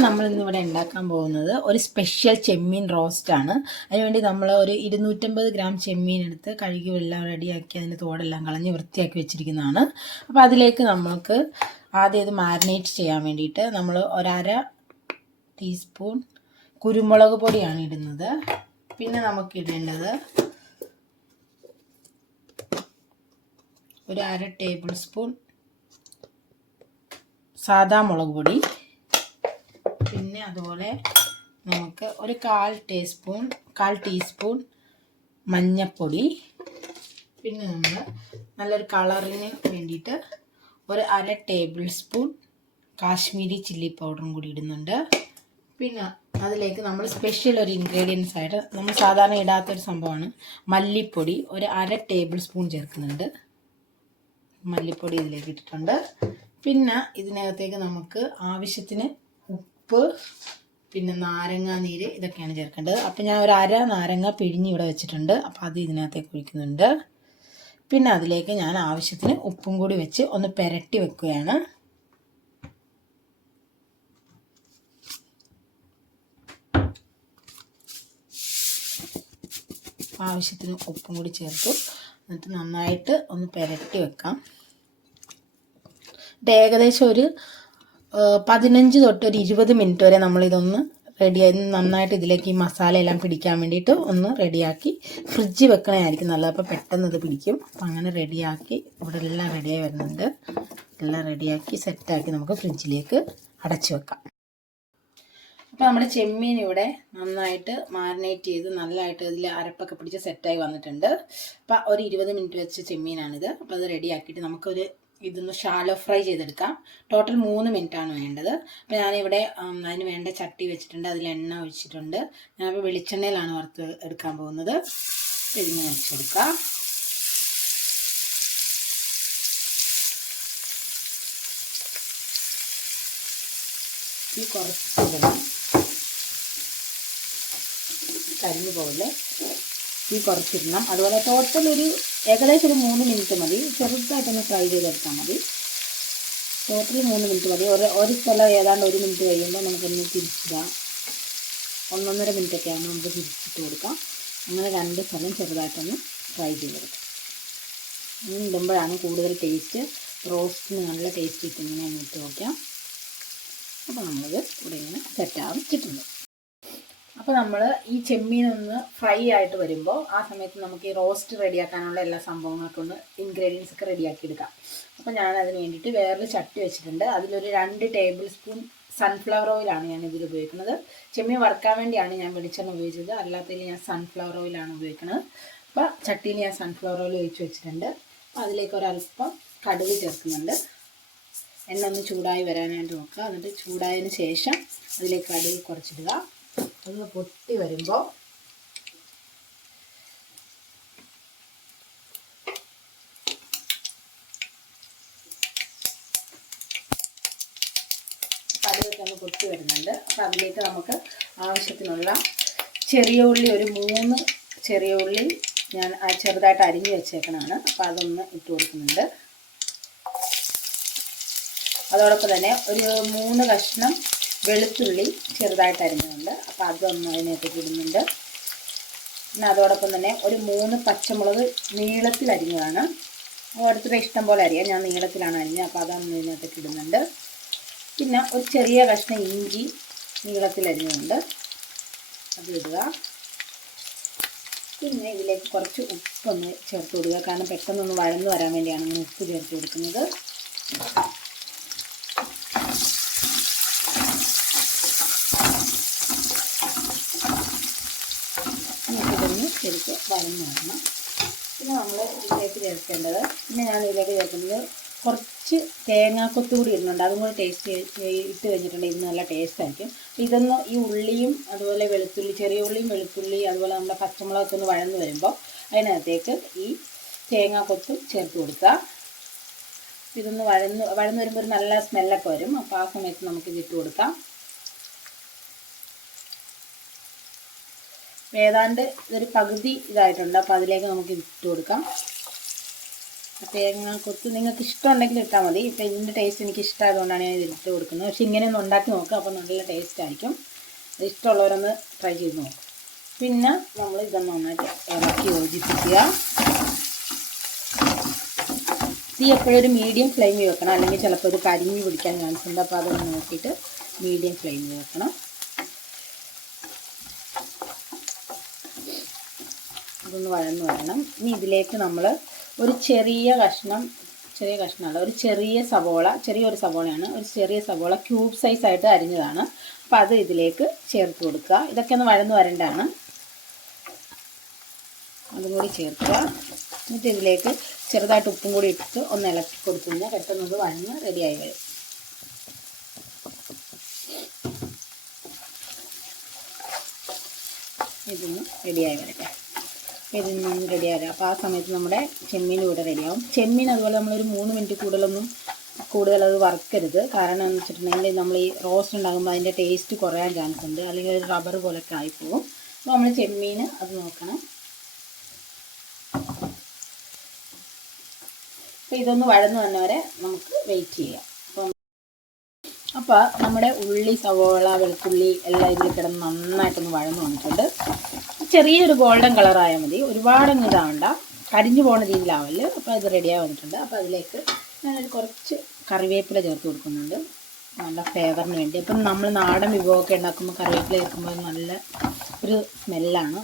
അപ്പോൾ നമ്മൾ ഇന്നിവിടെ ഉണ്ടാക്കാൻ പോകുന്നത് ഒരു സ്പെഷ്യൽ ചെമ്മീൻ റോസ്റ്റാണ്. അതിനുവേണ്ടി നമ്മൾ ഒരു 250 ഗ്രാം ചെമ്മീൻ എടുത്ത് കഴുകി എല്ലാം റെഡിയാക്കി അതിൻ്റെ തോടെല്ലാം കളഞ്ഞ് വൃത്തിയാക്കി വെച്ചിരിക്കുന്നതാണ്. അപ്പോൾ അതിലേക്ക് നമുക്ക് ആദ്യം ഇത് മാരിനേറ്റ് ചെയ്യാൻ വേണ്ടിയിട്ട് നമ്മൾ 1/2 ടീസ്പൂൺ കുരുമുളക് പൊടിയാണ് ഇടുന്നത്. പിന്നെ നമുക്ക് ഇടേണ്ടത് ഒരു 1/2 ടേബിൾ സ്പൂൺ സാദാ മുളക് പൊടി. പിന്നെ അതുപോലെ നമുക്ക് ഒരു 1/4 ടീസ്പൂൺ മഞ്ഞൾപ്പൊടി. പിന്നെ നമ്മൾ നല്ലൊരു കളറിന് വേണ്ടിയിട്ട് ഒരു 1/2 ടേബിൾ സ്പൂൺ കാശ്മീരി ചില്ലി പൗഡറും കൂടി ഇടുന്നുണ്ട്. പിന്നെ അതിലേക്ക് നമ്മൾ സ്പെഷ്യൽ ഒരു ഇൻഗ്രീഡിയൻസ് ആയിട്ട് നമ്മൾ സാധാരണ ഇടാത്തൊരു സംഭവമാണ് മല്ലിപ്പൊടി. ഒരു 1/2 ടേബിൾ സ്പൂൺ ചേർക്കുന്നുണ്ട്. മല്ലിപ്പൊടി ഇതിലേക്ക് ഇട്ടിട്ടുണ്ട്. പിന്നെ ഇതിനകത്തേക്ക് നമുക്ക് ആവശ്യത്തിന് ഉപ്പ്, പിന്നെ നാരങ്ങാ നീര്, ഇതൊക്കെയാണ് ചേർക്കേണ്ടത്. അപ്പം ഞാൻ ഒരു 1/2 നാരങ്ങ പിഴിഞ്ഞ് ഇവിടെ വെച്ചിട്ടുണ്ട്. അപ്പോൾ അത് ഇതിനകത്തേക്ക് ഒഴിക്കുന്നുണ്ട്. പിന്നെ അതിലേക്ക് ഞാൻ ആവശ്യത്തിന് ഉപ്പും കൂടി വെച്ച് ഒന്ന് പുരട്ടി വെക്കുകയാണ്. ആവശ്യത്തിന് ഉപ്പും കൂടി ചേർത്തു. എന്നിട്ട് നന്നായിട്ട് ഒന്ന് പുരട്ടി വെക്കാം. ഏകദേശം ഒരു 15 തൊട്ട് ഒരു 20 മിനിറ്റ് വരെ നമ്മളിതൊന്ന് റെഡിയായി നന്നായിട്ട് ഇതിലേക്ക് ഈ മസാല എല്ലാം പിടിക്കാൻ വേണ്ടിയിട്ട് ഒന്ന് റെഡിയാക്കി ഫ്രിഡ്ജിൽ വെക്കണമായിരിക്കും നല്ലത്. അപ്പോൾ പെട്ടെന്ന് ഇത് പിടിക്കും. അപ്പം അങ്ങനെ റെഡിയാക്കി ഇവിടെ എല്ലാം റെഡിയായി വരുന്നുണ്ട്. എല്ലാം റെഡിയാക്കി സെറ്റാക്കി നമുക്ക് ഫ്രിഡ്ജിലേക്ക് അടച്ചു വെക്കാം. അപ്പോൾ നമ്മുടെ ചെമ്മീൻ ഇവിടെ നന്നായിട്ട് മാരിനേറ്റ് ചെയ്ത് നല്ലതായിട്ട് ഇതിൽ അരപ്പൊക്കെ പിടിച്ച് സെറ്റായി വന്നിട്ടുണ്ട്. അപ്പോൾ ഒരു 20 മിനിറ്റ് വെച്ച ചെമ്മീനാണിത്. അപ്പോൾ അത് റെഡിയാക്കിയിട്ട് നമുക്കൊരു ഇതൊന്ന് ഷാലോ ഫ്രൈ ചെയ്തെടുക്കാം. ടോട്ടൽ 3 മിനിറ്റാണ് വേണ്ടത്. അപ്പോൾ ഞാനിവിടെ അതിന് വേണ്ട ചട്ടി വെച്ചിട്ടുണ്ട്. അതിൽ എണ്ണ ഒഴിച്ചിട്ടുണ്ട്. ഞാനിപ്പോൾ വെളിച്ചെണ്ണയിലാണ് വറുത്ത് എടുക്കാൻ പോകുന്നത്. ഇതിങ്ങനെ വെച്ച് കൊടുക്കാം. ഈ കുറച്ചിടണം, കരിഞ്ഞു പോകില്ലേ. ഈ കുറച്ചിടണം. അതുപോലെ ടോട്ടൽ ഒരു ഏകദേശം ഒരു 3 മിനിറ്റ് മതി. ചെറുതായിട്ടൊന്ന് ഫ്രൈ ചെയ്തെടുത്താൽ മതി. ടോട്ടൽ 3 മിനിറ്റ് മതി. ഒരു സ്ഥലം ഏതാണ്ട് 1 മിനിറ്റ് കഴിയുമ്പോൾ നമുക്കൊന്ന് തിരിച്ചിടാം. 1-1.5 മിനിറ്റൊക്കെ ആകുമ്പോൾ നമുക്ക് തിരിച്ചിട്ട് കൊടുക്കാം. അങ്ങനെ 2 സ്ഥലം ചെറുതായിട്ടൊന്ന് ഫ്രൈ ചെയ്തെടുക്കാം. ഇങ്ങനെ ഇടുമ്പോഴാണ് കൂടുതൽ ടേസ്റ്റ്. റോസ്റ്റിന് നല്ല ടേസ്റ്റ് കിട്ടും. ഇങ്ങനെ ഇട്ട് നോക്കാം. അപ്പോൾ നമ്മളിത് ഇവിടെ ഇങ്ങനെ സെറ്റാവിച്ചിട്ടുണ്ട്. അപ്പോൾ നമ്മൾ ഈ ചെമ്മീനൊന്ന് ഫ്രൈ ആയിട്ട് വരുമ്പോൾ ആ സമയത്ത് നമുക്ക് ഈ റോസ്റ്റ് റെഡിയാക്കാനുള്ള എല്ലാ സംഭവങ്ങൾക്കും ഒന്ന് ഇൻഗ്രീഡിയൻസ് ഒക്കെ റെഡിയാക്കി എടുക്കാം. അപ്പോൾ ഞാൻ അതിന് വേണ്ടിയിട്ട് വേറൊരു ചട്ടി വെച്ചിട്ടുണ്ട്. അതിലൊരു 2 ടേബിൾ സ്പൂൺ സൺഫ്ലവർ ഓയിലാണ് ഞാൻ ഇതിൽ ഉപയോഗിക്കുന്നത്. ചെമ്മീൻ വറുക്കാൻ വേണ്ടിയാണ് ഞാൻ വെളിച്ചെണ്ണ ഉപയോഗിച്ചത്. അല്ലാത്തതിൽ ഞാൻ സൺഫ്ലവർ ഓയിലാണ് ഉപയോഗിക്കുന്നത്. അപ്പോൾ ചട്ടിയിൽ ഞാൻ സൺഫ്ലവർ ഓയിൽ ഒഴിച്ച് വെച്ചിട്ടുണ്ട്. അപ്പോൾ അതിലേക്ക് ഒരല്പം കടുക് ചേർക്കുന്നുണ്ട്. എണ്ണ ഒന്ന് ചൂടായി വരാനായിട്ട് നോക്കുക. എന്നിട്ട് ചൂടായതിന് ശേഷം അതിലേക്ക് കടുക് കുറച്ചിടുക. ഒന്ന് പൊട്ടി വരുമ്പോൾ കടുകൊക്കെ ഒന്ന് പൊട്ടി വരുന്നുണ്ട്. അപ്പോൾ അതിലേക്ക് നമുക്ക് ആവശ്യത്തിനുള്ള ചെറിയ ഉള്ളി, ഒരു 3 ചെറിയ ഉള്ളി ഞാൻ ചെറുതായിട്ട് അരിഞ്ഞു വെച്ചേക്കണതാണ്. അപ്പോൾ അതൊന്ന് ഇട്ട് കൊടുക്കുന്നുണ്ട്. അതോടൊപ്പം തന്നെ ഒരു 3 കഷ്ണം വെളുത്തുള്ളി ചെറുതായിട്ട് അരിഞ്ഞുണ്ട്. അപ്പോൾ അതൊന്ന് അതിനകത്തേക്ക് ഇടുന്നുണ്ട്. പിന്നെ അതോടൊപ്പം തന്നെ ഒരു 3 പച്ചമുളക് നീളത്തിൽ അരിഞ്ഞതാണ്. ഓരോരുത്തരുടെ ഇഷ്ടം പോലെ അരിയാം. ഞാൻ നീളത്തിലാണ് അരിഞ്ഞത്. അപ്പോൾ അതൊന്ന് ഇതിനകത്തേക്ക് ഇടുന്നുണ്ട്. പിന്നെ ഒരു ചെറിയ കഷ്ണം ഇഞ്ചി നീളത്തിൽ അരിഞ്ഞുണ്ട്. അത് ഇടുക. പിന്നെ ഇതിലേക്ക് കുറച്ച് ഉപ്പൊന്ന് ചേർത്ത് കൊടുക്കുക. കാരണം പെട്ടെന്നൊന്ന് വഴന്ന് വരാൻ വേണ്ടിയാണ് ഇങ്ങനെ ഉപ്പ് ചേർത്ത് കൊടുക്കുന്നത്. ശരിക്ക് വഴന്ന് വരണം. പിന്നെ നമ്മൾ ഇതിലേക്ക് ചേർക്കേണ്ടത്, ഞാൻ ഇതിലേക്ക് ചേർക്കുന്നത് കുറച്ച് തേങ്ങാക്കൊത്ത് കൂടി ഇടുന്നുണ്ട്. അതും കൂടി ടേസ്റ്റ് ഇട്ട് കഴിഞ്ഞിട്ടുണ്ടെങ്കിൽ ഇത് നല്ല ടേസ്റ്റ് ആയിരിക്കും. ഇതൊന്ന് ഈ ഉള്ളിയും അതുപോലെ വെളുത്തുള്ളി, ചെറിയ ഉള്ളിയും വെളുത്തുള്ളി അതുപോലെ നമ്മുടെ പച്ചമുളകൊക്കെ ഒന്ന് വഴന്ന് വരുമ്പോൾ അതിനകത്തേക്ക് ഈ തേങ്ങാക്കൊത്തും ചേർത്ത് കൊടുക്കുക. ഇതൊന്ന് വഴന്ന് വരുമ്പോൾ ഒരു നല്ല സ്മെല്ലൊക്കെ വരും. അപ്പോൾ ആ സമയത്ത് നമുക്കിത് ഇട്ട് കൊടുക്കാം. ഏതാണ്ട് ഇതൊരു പകുതി ഇതായിട്ടുണ്ട്. അപ്പോൾ അതിലേക്ക് നമുക്ക് ഇട്ട് കൊടുക്കാം. തേങ്ങ കൊത്ത് നിങ്ങൾക്ക് ഇഷ്ടമുണ്ടെങ്കിൽ ഇട്ടാൽ മതി. ഇപ്പം ഇതിൻ്റെ ടേസ്റ്റ് എനിക്ക് ഇഷ്ടമായതുകൊണ്ടാണ് ഞാൻ ഇതിട്ട് കൊടുക്കുന്നത്. പക്ഷേ ഇങ്ങനെ ഒന്ന് ഉണ്ടാക്കി നോക്കുക, അപ്പോൾ നല്ല ടേസ്റ്റ് ആയിരിക്കും. ഇഷ്ടമുള്ളവരൊന്ന് ട്രൈ ചെയ്ത് നോക്കും. പിന്നെ നമ്മൾ ഇതൊന്ന് നന്നായിട്ട് ഇളക്കി യോജിപ്പിക്കുക. തീ എപ്പോഴും ഒരു മീഡിയം ഫ്ലെയിമിൽ വെക്കണം, അല്ലെങ്കിൽ ചിലപ്പോൾ ഒരു കരിഞ്ഞ് പിടിക്കാൻ ചാൻസ് ഉണ്ട്. അപ്പോൾ അതൊന്ന് നോക്കിയിട്ട് മീഡിയം ഫ്ലെയിമിൽ വെക്കണം. അതൊന്ന് വഴന്ന് വരണം. ഇനി ഇതിലേക്ക് നമ്മൾ ഒരു ചെറിയ കഷ്ണമല്ല, ഒരു ചെറിയൊരു സവോളയാണ്, ഒരു ചെറിയ സവോള ക്യൂബ് സൈസായിട്ട് അരിഞ്ഞതാണ്. അപ്പോൾ അത് ഇതിലേക്ക് ചേർത്ത് കൊടുക്കുക. ഇതൊക്കെ ഒന്ന് വഴന്ന് വരേണ്ടതാണ്. അതും കൂടി ചേർക്കുക. എന്നിട്ട് ഇതിലേക്ക് ചെറുതായിട്ട് ഉപ്പും കൂടി ഇട്ടിട്ട് ഒന്ന് ഇളക്കി കൊടുത്തു കഴിഞ്ഞാൽ പെട്ടെന്ന് അത് വഴന്ന് റെഡിയായി വരും. ഇതൊന്ന് റെഡിയായി വരട്ടെ. ഇതിൽ നിന്ന് റെഡിയായി. അപ്പോൾ ആ സമയത്ത് നമ്മുടെ ചെമ്മീൻ കൂടെ റെഡിയാവും. ചെമ്മീൻ അതുപോലെ നമ്മളൊരു 3 മിനിറ്റ് കൂടുതലത് വറുക്കരുത്. കാരണം എന്ന് വെച്ചിട്ടുണ്ടെങ്കിൽ നമ്മൾ ഈ റോസ്റ്റ് ഉണ്ടാകുമ്പോൾ അതിൻ്റെ ടേസ്റ്റ് കുറയാൻ ചാൻസ് ഉണ്ട്, അല്ലെങ്കിൽ ഒരു റബ്ബർ പോലൊക്കെ ആയിപ്പോവും. അപ്പോൾ നമ്മൾ ചെമ്മീൻ അത് നോക്കണം. അപ്പോൾ ഇതൊന്ന് വഴന്ന് വന്നവരെ നമുക്ക് വെയിറ്റ് ചെയ്യാം. അപ്പോൾ നമ്മുടെ ഉള്ളി, സവോള, വെളുത്തുള്ളി എല്ലാം ഇതിൽ കിടന്ന് നന്നായിട്ടൊന്ന് വഴന്ന് വന്നിട്ടുണ്ട്. ചെറിയൊരു ഗോൾഡൻ കളറായാൽ മതി, ഒരുപാടൊന്നും ഇതാവണ്ട, കരിഞ്ഞു പോകുന്ന രീതിയിലാവല്. അപ്പോൾ ഇത് റെഡിയായി വന്നിട്ടുണ്ട്. അപ്പോൾ അതിലേക്ക് ഞാനൊരു കുറച്ച് കറിവേപ്പില ചേർത്ത് കൊടുക്കുന്നുണ്ട്, നല്ല ഫ്ലേവറിന് വേണ്ടി. അപ്പം നമ്മൾ നാടൻ വിഭവമൊക്കെ ഉണ്ടാക്കുമ്പോൾ കറിവേപ്പില ചേർക്കുമ്പോൾ നല്ല ഒരു സ്മെല്ലാണ്,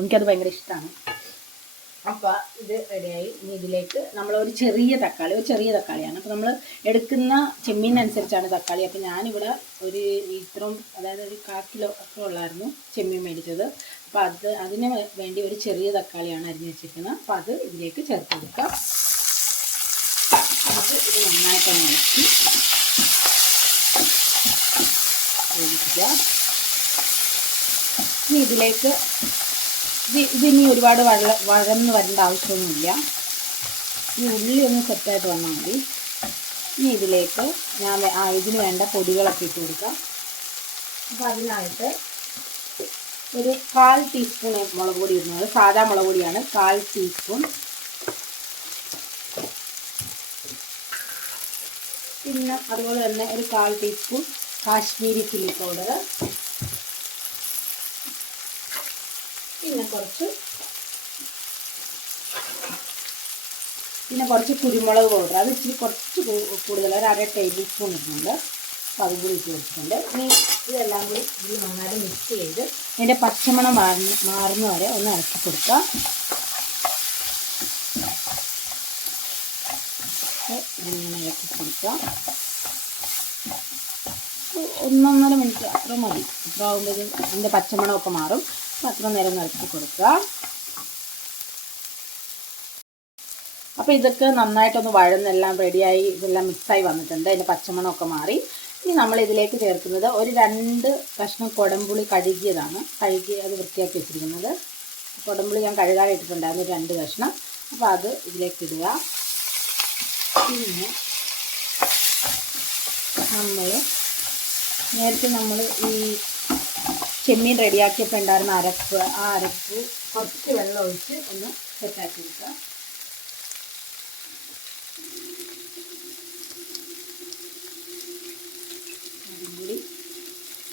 എനിക്കത് ഭയങ്കര ഇഷ്ടമാണ്. അപ്പോൾ ഇത് റെഡിയായി. ഇനി ഇതിലേക്ക് നമ്മളൊരു ചെറിയ തക്കാളിയാണ്. അപ്പോൾ നമ്മൾ എടുക്കുന്ന ചെമ്മീനനുസരിച്ചാണ് തക്കാളി. അപ്പോൾ ഞാനിവിടെ ഒരു ഇത്രയും, അതായത് ഒരു 1/4 കിലോ ഒക്കെ ഉള്ളായിരുന്നു ചെമ്മീൻ മേടിച്ചത്. അപ്പോൾ അതിന് വേണ്ടി ഒരു ചെറിയ തക്കാളിയാണ് അരിഞ്ഞ് വെച്ചിരിക്കുന്നത്. അപ്പോൾ അത് ഇതിലേക്ക് ചേർത്ത് കൊടുക്കാം. അത് ഇത് നന്നായിട്ടൊന്ന് ഇളക്കി യോജിപ്പിക്കുക. ഇനി ഇതിലേക്ക് ഇതിനി ഒരുപാട് വഴന്ന് വരേണ്ട ആവശ്യമൊന്നുമില്ല. ഈ ഉള്ളി ഒന്ന് സെറ്റായിട്ട് വന്നാൽ മതി. ഇനി ഇതിലേക്ക് ഇതിന് വേണ്ട പൊടികളൊക്കെ ഇട്ട് കൊടുക്കാം. അപ്പോൾ അതിനായിട്ട് ഒരു 1/4 ടീസ്പൂൺ മുളക് പൊടി ഇടുന്നത്, സാധാ മുളക് പൊടിയാണ്, 1/4 ടീസ്പൂൺ. പിന്നെ അതുപോലെ തന്നെ ഒരു 1/4 ടീസ്പൂൺ കാശ്മീരി ചില്ലി പൗഡർ, പിന്നെ കുറച്ച് കുരുമുളക് പൗഡർ, അത് ഇച്ചിരി കുറച്ച് കൂടുതൽ, ഒരു 1/2 ടേബിൾ സ്പൂൺ ഇടുന്നുണ്ട്. അപ്പോൾ അതും കൂടി ഇട്ട് വെച്ചിട്ടുണ്ട്. ഇനി ഇതെല്ലാം കൂടി ഇതിൽ നന്നായിട്ട് മിക്സ് ചെയ്ത് അതിൻ്റെ പച്ചമണം മാറുന്ന വരെ ഒന്ന് ഇളക്കി കൊടുക്കുക. ഇതിങ്ങനെ ഇളക്കി കൊടുക്കുക. 1-1.5 മിനിറ്റ് അത്ര മതി. അത്ര ആകുമ്പോൾ അതിൻ്റെ പച്ചമണമൊക്കെ മാറും. അപ്പോൾ അത്ര നേരം ഇളക്കി കൊടുക്കുക. അപ്പോൾ ഇതൊക്കെ നന്നായിട്ടൊന്ന് വഴന്നെല്ലാം റെഡിയായി, ഇതെല്ലാം മിക്സായി വന്നിട്ടുണ്ട്. അതിൻ്റെ പച്ചമണമൊക്കെ മാറി. ഇനി നമ്മൾ ഇതിലേക്ക് ചേർക്കുന്നത് ഒരു 2 കഷ്ണം കുടംപുളി കഴുകിയതാണ്. അത് വൃത്തിയാക്കി വെച്ചിരിക്കുന്നത്. കുടംപുളി ഞാൻ കഴുകാതെ ഇട്ടിട്ടുണ്ടായിരുന്നു, 2 കഷ്ണം. അപ്പോൾ അത് ഇതിലേക്ക് ഇടുക. പിന്നെ നേരത്തെ നമ്മൾ ഈ ചെമ്മീൻ റെഡിയാക്കിയപ്പോൾ ഉണ്ടായിരുന്ന ആ അരപ്പ് കുറച്ച് വെള്ളം ഒഴിച്ച് ഒന്ന് സെറ്റാക്കി എടുക്കുക.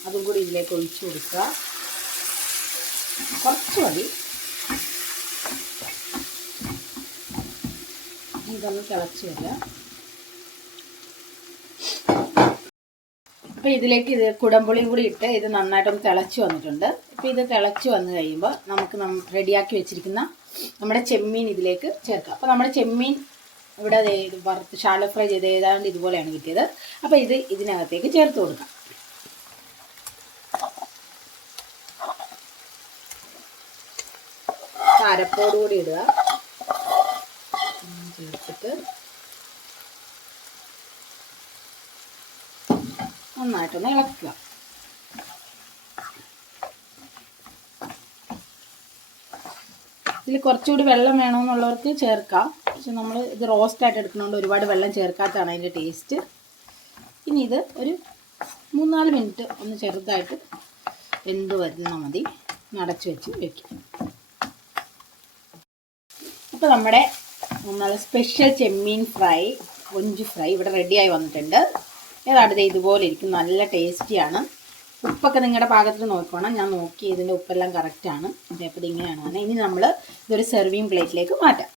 അതും കൂടി ഇതിലേക്ക് ഒഴിച്ചു കൊടുക്കുക. കുറച്ച് മതി. ഇതൊന്ന് തിളച്ച് വരിക. അപ്പോൾ ഇതിലേക്ക് കുടംപുളിയും കൂടി ഇട്ട് ഇത് നന്നായിട്ടൊന്ന് തിളച്ച് വന്നിട്ടുണ്ട്. അപ്പോൾ ഇത് തിളച്ച് വന്നു കഴിയുമ്പോൾ നമുക്ക് റെഡിയാക്കി വെച്ചിരിക്കുന്ന നമ്മുടെ ചെമ്മീൻ ഇതിലേക്ക് ചേർക്കാം. അപ്പോൾ നമ്മുടെ ചെമ്മീൻ ഇവിടെ വറുത്ത് ഷാലോ ഫ്രൈ ചെയ്ത് ഏതാണ്ട് ഇതുപോലെയാണ് കിട്ടിയത്. അപ്പോൾ ഇത് ഇതിനകത്തേക്ക് ചേർത്ത് കൊടുക്കാം. അരപ്പോടുകൂടി ഇടുക. ചേർത്തിട്ട് നന്നായിട്ടൊന്ന് ഇളക്കുക. ഇതിൽ കുറച്ചുകൂടി വെള്ളം വേണമെന്നുള്ളവർക്ക് ചേർക്കാം. പക്ഷെ നമ്മൾ ഇത് റോസ്റ്റായിട്ട് എടുക്കുന്നതുകൊണ്ട് ഒരുപാട് വെള്ളം ചേർക്കാത്തതാണ് അതിൻ്റെ ടേസ്റ്റ്. ഇനി ഇത് ഒരു 3-4 മിനിറ്റ് ഒന്ന് ചെറുതായിട്ട് വെന്ത് വരുന്നാൽ മതി. അടച്ച് വെച്ച് വയ്ക്കും. അപ്പോൾ നമ്മുടെ നല്ല സ്പെഷ്യൽ ചെമ്മീൻ ഫ്രൈ, കൊഞ്ച് ഫ്രൈ ഇവിടെ റെഡിയായി വന്നിട്ടുണ്ട്. ഏതാണ്ട് ഇതുപോലെ ഇരിക്കും, നല്ല ടേസ്റ്റിയാണ്. ഉപ്പൊക്കെ നിങ്ങളുടെ പാകത്തിന് നോക്കണം. ഞാൻ നോക്കി ഇതിൻ്റെ ഉപ്പെല്ലാം കറക്റ്റാണ്. അപ്പോൾ ഇതിങ്ങനെയാണ്. ഇനി നമ്മൾ ഇതൊരു സെർവിങ് പ്ലേറ്റിലേക്ക് മാറ്റാം.